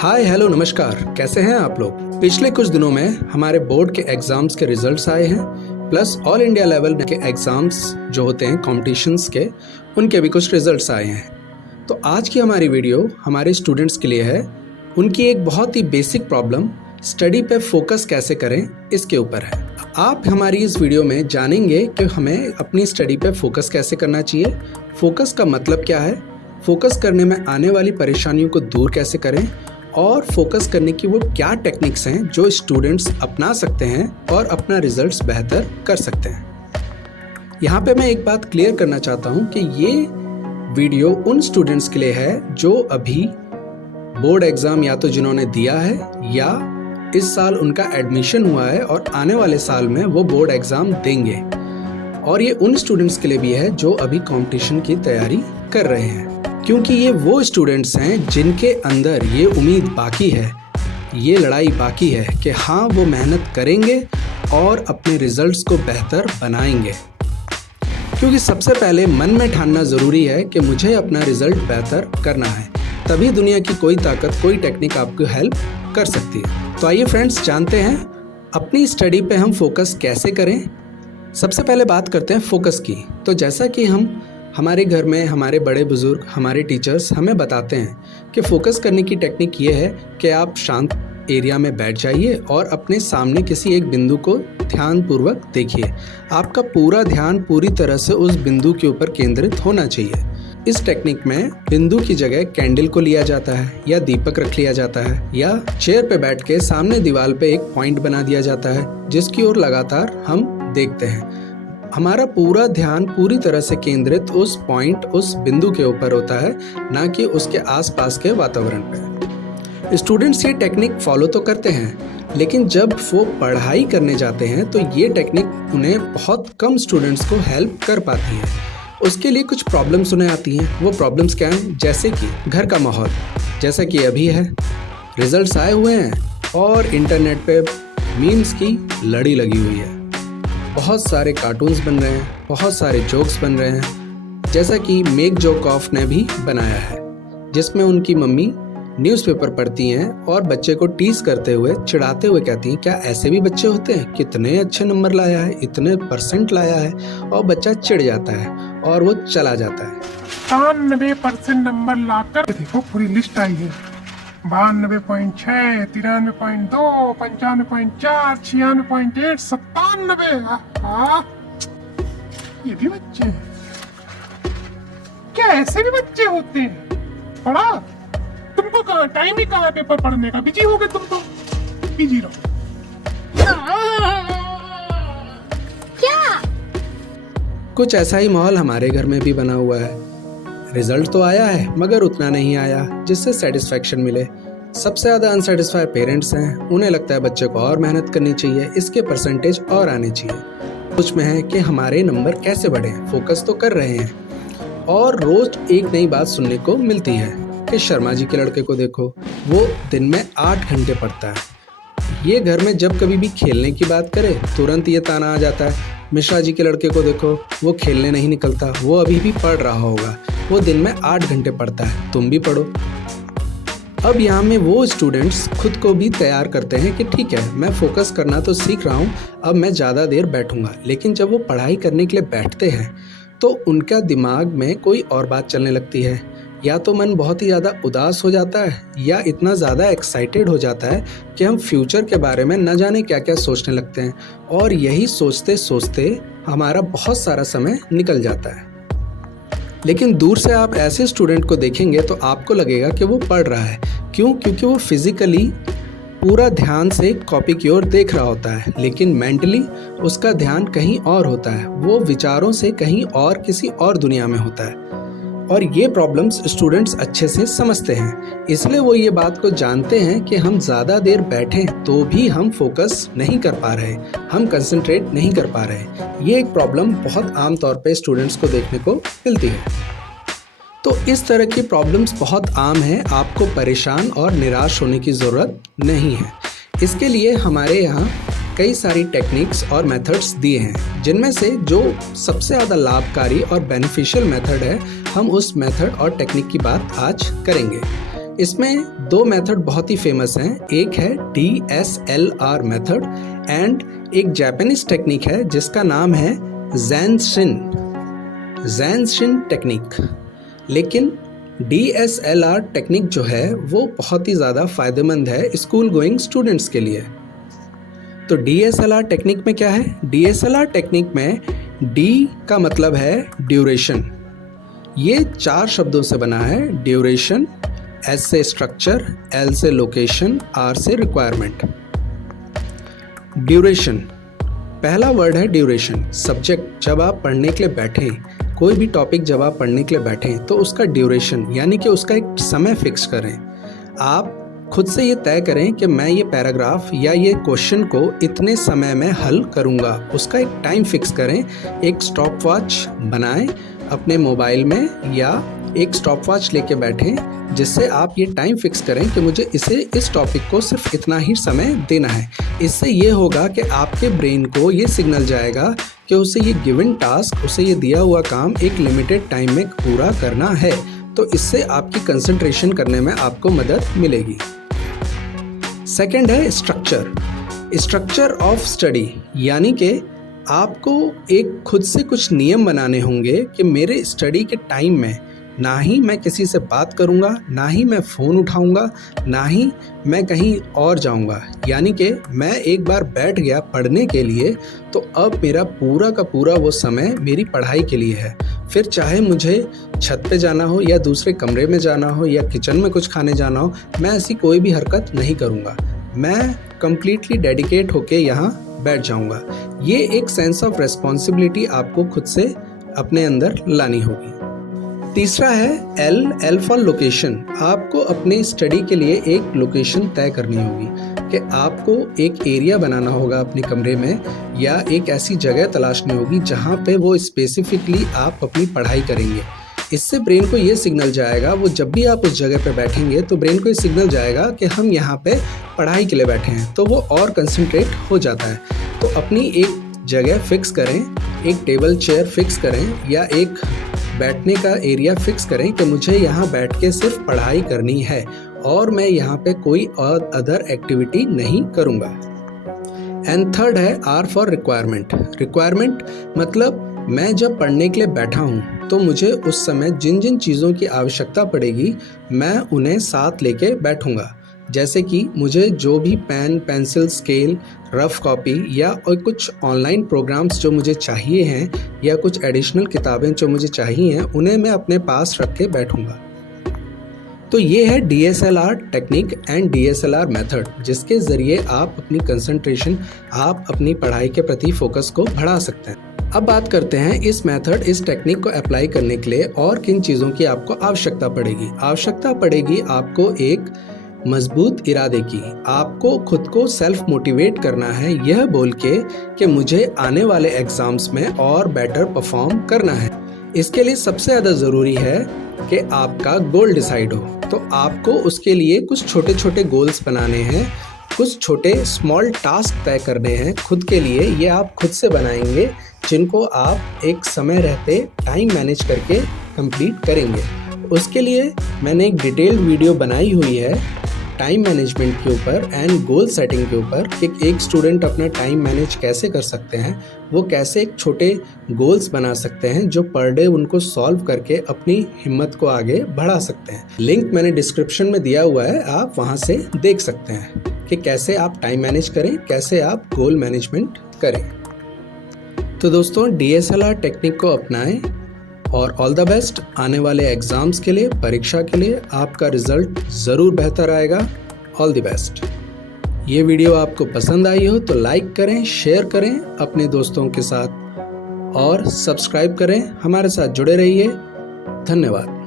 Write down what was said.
Hi hello नमस्कार, कैसे हैं आप लोग। पिछले कुछ दिनों में हमारे बोर्ड के एग्जाम्स के रिजल्ट्स आए हैं, प्लस ऑल इंडिया लेवल के एग्जाम्स जो होते हैं कॉम्पिटिशन्स के, उनके भी कुछ रिजल्ट्स आए हैं। तो आज की हमारी वीडियो हमारे स्टूडेंट्स के लिए है। उनकी एक बहुत ही बेसिक प्रॉब्लम, स्टडी पे फोकस कैसे करें, इसके ऊपर है। आप हमारी इस वीडियो में जानेंगे कि हमें अपनी स्टडी पे फोकस कैसे करना चाहिए, फोकस का मतलब क्या है, फोकस करने में आने वाली परेशानियों को दूर कैसे करें, और फोकस करने की वो क्या टेक्निक्स हैं जो स्टूडेंट्स अपना सकते हैं और अपना रिजल्ट्स बेहतर कर सकते हैं। यहाँ पे मैं एक बात क्लियर करना चाहता हूँ कि ये वीडियो उन स्टूडेंट्स के लिए है जो अभी बोर्ड एग्ज़ाम या तो जिन्होंने दिया है या इस साल उनका एडमिशन हुआ है और आने वाले साल में वो बोर्ड एग्ज़ाम देंगे, और ये उन स्टूडेंट्स के लिए भी है जो अभी कंपटीशन की तैयारी कर रहे हैं, क्योंकि ये वो स्टूडेंट्स हैं जिनके अंदर ये उम्मीद बाकी है, ये लड़ाई बाकी है कि हाँ वो मेहनत करेंगे और अपने रिजल्ट्स को बेहतर बनाएंगे। क्योंकि सबसे पहले मन में ठानना ज़रूरी है कि मुझे अपना रिज़ल्ट बेहतर करना है, तभी दुनिया की कोई ताकत, कोई टेक्निक आपको हेल्प कर सकती है। तो आइए फ्रेंड्स, जानते हैं अपनी स्टडी पे हम फोकस कैसे करें। सबसे पहले बात करते हैं फोकस की। तो जैसा कि हमारे घर में हमारे बड़े बुजुर्ग, हमारे टीचर्स हमें बताते हैं कि फोकस करने की टेक्निक ये है कि आप शांत एरिया में बैठ जाइए और अपने सामने किसी एक बिंदु को ध्यानपूर्वक देखिए। आपका पूरा ध्यान पूरी तरह से उस बिंदु के ऊपर केंद्रित होना चाहिए। इस टेक्निक में बिंदु की जगह कैंडल को लिया जाता है या दीपक रख लिया जाता है, या चेयर पे बैठ के सामने दीवार पे एक पॉइंट बना दिया जाता है जिसकी ओर लगातार हम देखते हैं। हमारा पूरा ध्यान पूरी तरह से केंद्रित उस पॉइंट, उस बिंदु के ऊपर होता है, ना कि उसके आसपास के वातावरण पे। स्टूडेंट्स ये टेक्निक फॉलो तो करते हैं, लेकिन जब वो पढ़ाई करने जाते हैं तो ये टेक्निक उन्हें बहुत कम स्टूडेंट्स को हेल्प कर पाती है। उसके लिए कुछ प्रॉब्लम्स उन्हें आती हैं। वो प्रॉब्लम्स क्या हैं? जैसे कि घर का माहौल, जैसा कि अभी है, रिजल्ट्स आए हुए हैं और इंटरनेट पे मीम्स की लड़ी लगी हुई है। बहुत सारे कार्टून्स बन रहे हैं, बहुत सारे जोक्स बन रहे हैं, जैसा कि मेक जोक ऑफ ने भी बनाया है, जिसमें उनकी मम्मी न्यूज़पेपर पढ़ती हैं और बच्चे को टीज करते हुए, चिढ़ाते हुए कहती हैं, क्या ऐसे भी बच्चे होते हैं, कितने अच्छे नंबर लाया है, इतने परसेंट लाया है, और बच्चा चिढ़ जाता है और वो चला जाता है। 93% नंबर लाकर देखो, पूरी लिस्ट आई है। 92.6, 93.2, 95.4, 96.8, 97। ये भी बच्चे हैं क्या? ऐसे भी बच्चे होते हैं? पढ़ा तुमको कहाँ टाइम ही कहाँ पेपर पढ़ने का? बिजी हो गए तुम तो, बिजी रहो। क्या? कुछ ऐसा ही माहौल हमारे घर में भी बना हुआ है। रिजल्ट तो आया है मगर उतना नहीं आया जिससे सेटिस्फैक्शन मिले। सबसे ज़्यादा अनसेटिस्फाई पेरेंट्स हैं। उन्हें लगता है बच्चे को और मेहनत करनी चाहिए, इसके परसेंटेज और आने चाहिए। कुछ में है कि हमारे नंबर कैसे बढ़े। फोकस तो कर रहे हैं और रोज एक नई बात सुनने को मिलती है कि शर्मा जी के लड़के को देखो, वो दिन में 8 घंटे पढ़ता है। ये घर में जब कभी भी खेलने की बात करे तुरंत ये ताना आ जाता है, मिश्रा जी के लड़के को देखो, वो खेलने नहीं निकलता, वो अभी भी पढ़ रहा होगा, वो दिन में 8 घंटे पढ़ता है, तुम भी पढ़ो। अब यहाँ में वो स्टूडेंट्स खुद को भी तैयार करते हैं कि ठीक है, मैं फोकस करना तो सीख रहा हूँ, अब मैं ज़्यादा देर बैठूंगा। लेकिन जब वो पढ़ाई करने के लिए बैठते हैं तो उनका दिमाग में कोई और बात चलने लगती है। या तो मन बहुत ही ज़्यादा उदास हो जाता है, या इतना ज़्यादा एक्साइटेड हो जाता है कि हम फ्यूचर के बारे में न जाने क्या क्या सोचने लगते हैं, और यही सोचते सोचते हमारा बहुत सारा समय निकल जाता है। लेकिन दूर से आप ऐसे स्टूडेंट को देखेंगे तो आपको लगेगा कि वो पढ़ रहा है। क्यों? क्योंकि वो फिजिकली पूरा ध्यान से कॉपी की ओर देख रहा होता है, लेकिन मेंटली उसका ध्यान कहीं और होता है, वो विचारों से कहीं और किसी और दुनिया में होता है। और ये प्रॉब्लम्स स्टूडेंट्स अच्छे से समझते हैं, इसलिए वो ये बात को जानते हैं कि हम ज़्यादा देर बैठें तो भी हम फोकस नहीं कर पा रहे, हम कंसंट्रेट नहीं कर पा रहे। ये एक प्रॉब्लम बहुत आम तौर पे स्टूडेंट्स को देखने को मिलती है। तो इस तरह की प्रॉब्लम्स बहुत आम हैं, आपको परेशान और निराश होने की ज़रूरत नहीं है। इसके लिए हमारे यहाँ कई सारी टेक्निक्स और मेथड्स दिए हैं, जिनमें से जो सबसे ज़्यादा लाभकारी और बेनिफिशियल मेथड है, हम उस मेथड और टेक्निक की बात आज करेंगे। इसमें दो मेथड बहुत ही फेमस हैं, एक है DSLR मेथड एंड एक जापानीज टेक्निक है जिसका नाम है ज़ैनशिन टेक्निक। लेकिन DSLR टेक्निक जो है वो बहुत ही ज़्यादा फ़ायदेमंद है स्कूल गोइंग स्टूडेंट्स के लिए। तो DSLR टेक्निक में क्या है? DSLR टेक्निक में D का मतलब है ड्यूरेशन। ये 4 शब्दों से बना है, ड्यूरेशन, S से स्ट्रक्चर, L से लोकेशन, R से रिक्वायरमेंट। ड्यूरेशन, पहला वर्ड है ड्यूरेशन। सब्जेक्ट जब आप पढ़ने के लिए बैठें, कोई भी टॉपिक जब आप पढ़ने के लिए बैठें तो उसका ड्यूरेशन यानी कि उसका एक समय फिक्स करें। आप खुद से ये तय करें कि मैं ये पैराग्राफ या ये क्वेश्चन को इतने समय में हल करूँगा। उसका एक टाइम फिक्स करें, एक स्टॉप वॉच बनाएं अपने मोबाइल में या एक स्टॉप वॉच लेके बैठें जिससे आप ये टाइम फिक्स करें कि मुझे इस टॉपिक को सिर्फ इतना ही समय देना है। इससे ये होगा कि आपके ब्रेन को ये सिग्नल जाएगा कि उसे ये गिवन टास्क, उसे ये दिया हुआ काम एक लिमिटेड टाइम में पूरा करना है। तो इससे आपकी कंसंट्रेशन करने में आपको मदद मिलेगी। सेकंड है स्ट्रक्चर ऑफ स्टडी, यानी कि आपको एक खुद से कुछ नियम बनाने होंगे कि मेरे स्टडी के टाइम में ना ही मैं किसी से बात करूंगा, ना ही मैं फ़ोन उठाऊंगा, ना ही मैं कहीं और जाऊंगा। यानी कि मैं एक बार बैठ गया पढ़ने के लिए तो अब मेरा पूरा का पूरा वो समय मेरी पढ़ाई के लिए है। फिर चाहे मुझे छत पे जाना हो या दूसरे कमरे में जाना हो या किचन में कुछ खाने जाना हो, मैं ऐसी कोई भी हरकत नहीं करूंगा। मैं कंप्लीटली डेडिकेट होके यहाँ बैठ जाऊंगा। ये एक सेंस ऑफ रेस्पॉन्सिबिलिटी आपको खुद से अपने अंदर लानी होगी। तीसरा है L फॉर लोकेशन। आपको अपने स्टडी के लिए एक लोकेशन तय करनी होगी कि आपको एक एरिया बनाना होगा अपने कमरे में या एक ऐसी जगह तलाशनी होगी जहाँ पे वो स्पेसिफिकली आप अपनी पढ़ाई करेंगे। इससे ब्रेन को ये सिग्नल जाएगा, वो जब भी आप उस जगह पे बैठेंगे तो ब्रेन को ये सिग्नल जाएगा कि हम यहाँ पे पढ़ाई के लिए बैठे हैं, तो वो और कंसंट्रेट हो जाता है। तो अपनी एक जगह फिक्स करें, एक टेबल चेयर फिक्स करें या एक बैठने का एरिया फिक्स करें कि मुझे यहाँ बैठ के सिर्फ पढ़ाई करनी है और मैं यहाँ पे कोई और अदर एक्टिविटी नहीं करूँगा। एंड थर्ड है R फॉर रिक्वायरमेंट मतलब मैं जब पढ़ने के लिए बैठा हूँ तो मुझे उस समय जिन जिन चीज़ों की आवश्यकता पड़ेगी मैं उन्हें साथ लेके बैठूँगा। जैसे कि मुझे जो भी pen, pencil, scale, rough copy या और कुछ ऑनलाइन प्रोग्राम्स जो मुझे चाहिए हैं या कुछ एडिशनल किताबें जो मुझे चाहिए हैं उन्हें मैं अपने पास रख के बैठूँगा। तो ये है DSLR technique and DSLR method, जिसके ज़रिए आप अपनी कंसंट्रेशन, आप अपनी पढ़ाई के प्रति फोकस को बढ़ा सकते हैं। अब बात करते हैं इस मेथड, इस टेक्निक को अप्लाई करने के लिए और किन चीज़ों की आपको आवश्यकता पड़ेगी। आपको एक मजबूत इरादे की। आपको खुद को सेल्फ मोटिवेट करना है यह बोल के कि मुझे आने वाले एग्जाम्स में और बेटर परफॉर्म करना है। इसके लिए सबसे ज़्यादा ज़रूरी है कि आपका गोल डिसाइड हो। तो आपको उसके लिए कुछ छोटे छोटे गोल्स बनाने हैं, कुछ छोटे स्मॉल टास्क तय करने हैं खुद के लिए। ये आप खुद से बनाएंगे जिनको आप एक समय रहते टाइम मैनेज करके कंप्लीट करेंगे। उसके लिए मैंने एक डिटेल्ड वीडियो बनाई हुई है टाइम मैनेजमेंट के ऊपर एंड गोल सेटिंग के ऊपर कि एक स्टूडेंट अपना टाइम मैनेज कैसे कर सकते हैं, वो कैसे एक छोटे गोल्स बना सकते हैं जो पर डे उनको सॉल्व करके अपनी हिम्मत को आगे बढ़ा सकते हैं। लिंक मैंने डिस्क्रिप्शन में दिया हुआ है, आप वहाँ से देख सकते हैं कि कैसे आप टाइम मैनेज करें, कैसे आप गोल मैनेजमेंट करें। तो दोस्तों DSLR टेक्निक को अपनाएं और ऑल द बेस्ट आने वाले एग्ज़ाम्स के लिए, परीक्षा के लिए। आपका रिज़ल्ट ज़रूर बेहतर आएगा। All the best. ये वीडियो आपको पसंद आई हो तो लाइक करें, शेयर करें अपने दोस्तों के साथ और सब्सक्राइब करें। हमारे साथ जुड़े रहिए। धन्यवाद।